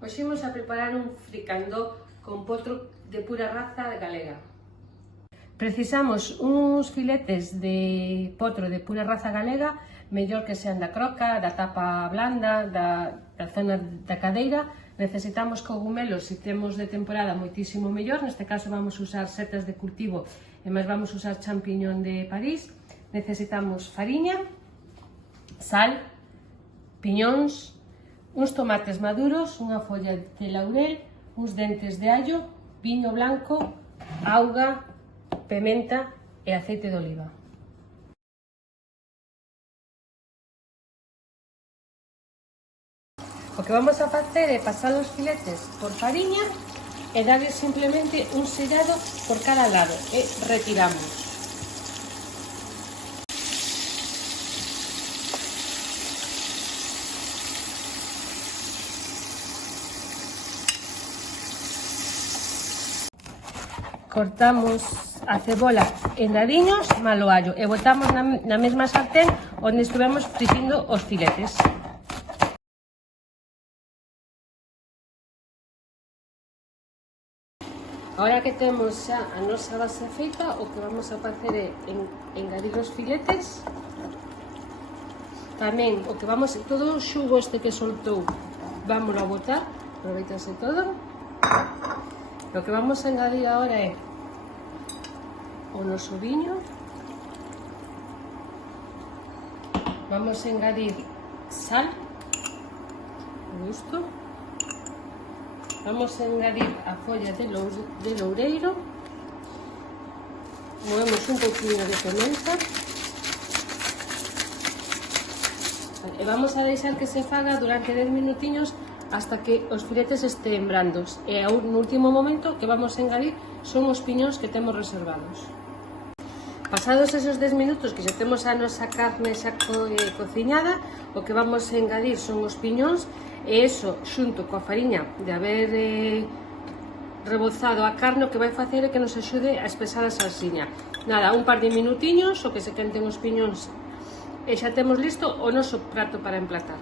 Hoxe imos a preparar un fricandó con potro de pura raza galega. Precisamos uns filetes de potro de pura raza galega, mellor que sean da croca, da tapa blanda, da zona da cadeira. Necesitamos cogumelos, se temos de temporada moitísimo mellor, neste caso vamos usar setas de cultivo e máis vamos usar champiñón de París. Necesitamos fariña, sal, piñóns, uns tomates maduros, unha folla de laurel, uns dentes de allo, viño blanco, auga, pementa e aceite de oliva. O que vamos a facer é pasar os filetes por fariña e darles simplemente un sellado por cada lado e retiramos. Cortamos a cebola en dadiños malo allo e botamos na mesma sartén onde estivemos fritindo os filetes. Agora que temos xa a nosa base feita, o que vamos a facer é engadir os filetes. Tamén o que vamos, todo o xugo este que soltou, vámoslo a botar, aproveitase todo. O que vamos a engadir agora é o noso viño. Vamos a engadir sal, ao gusto. Vamos a engadir a folla de loureiro. Movemos un pouquinho de pimenta. E vamos a deixar que se faga durante 10 minutiños hasta que os filetes estén brandos. E no último momento que vamos a engadir son os piñóns que temos reservados. Pasados esos 10 minutos que xa temos a nosa carne xa cociñada, o que vamos a engadir son os piñóns e eso, xunto coa fariña de haber rebozado a carne, o que vai facer é que nos axude a espesar a salsiña. Nada, un par de minutiños, o que se quenten os piñóns e xa temos listo o noso prato para emplatar.